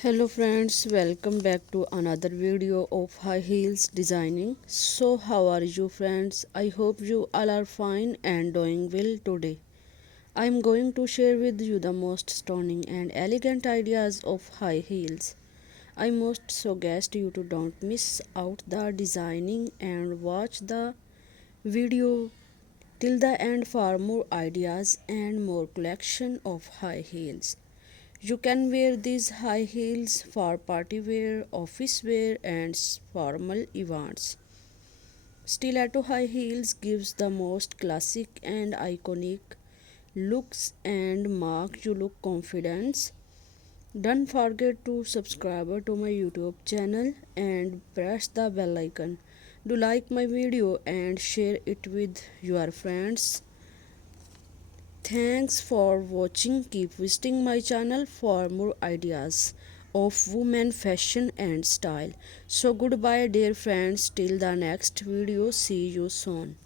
Hello friends, welcome back to another video of high heels designing. So how are you friends? I hope you all are fine and doing well today. I am going to share with you the most stunning and elegant ideas of high heels. I must suggest you to don't miss out the designing and watch the video till the end for more ideas and more collection of high heels. You can wear these high heels for party wear, office wear, and formal events. Stiletto high heels gives the most classic and iconic looks and mark you look confidence. Don't forget to subscribe to my YouTube channel and press the bell icon. Do like my video and share it with your friends. Thanks for watching. Keep visiting my channel for more ideas of women fashion and style. So goodbye dear friends till the next video. See you soon.